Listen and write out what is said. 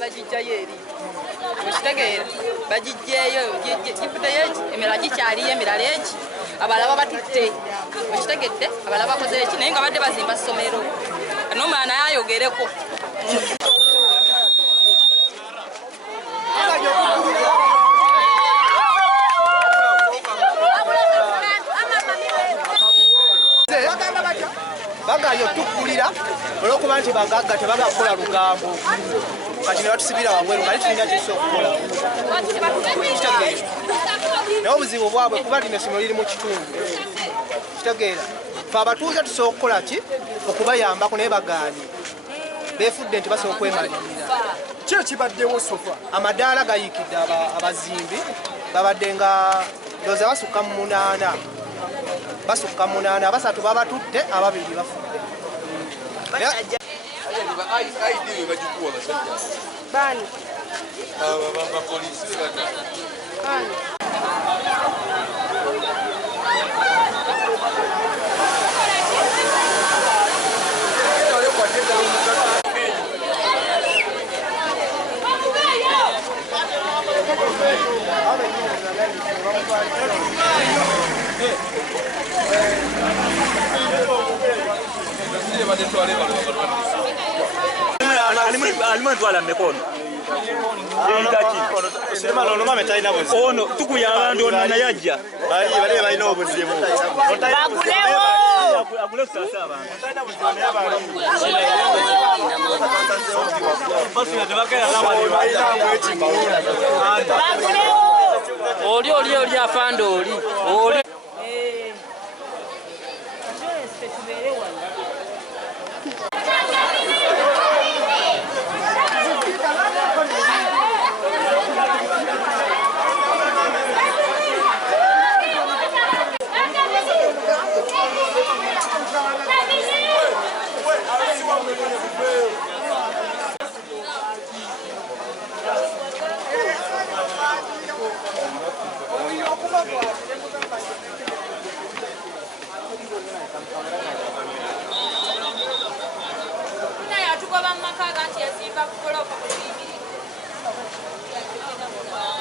Bajijjayo okitegeera bagijjeeyo gifudeyo emirala gikyaliyo emirala eki abalaba batutte okitegedde abalaba bakoze eki naye nga badde bazimba ssomero nomwana naye ayogereko bagayo tukulira olwokuba nti bagagga tebagakola lugambo kati ne batusibira wabweru nga tulina kyesookukola naye obuzibu bwabwe kuba lino essomero liri mu kitundu kitegeera fe abatuuze tusobola okukola ki okubayambako naye bagaanye beefudde nti basobola okwemalirira ki ekibaddewo sofa amadaala gayiikidde abazimbi babadde nga ndowooza basukka mu 8 basukka mu 8 abasatu babatutte ababiri bafudde Bani? Polisi Bani? Alimwetwala mmekono ono tukuya abantu ono naye ajja bali balina obuzibu oli afanda oli Oyo okuba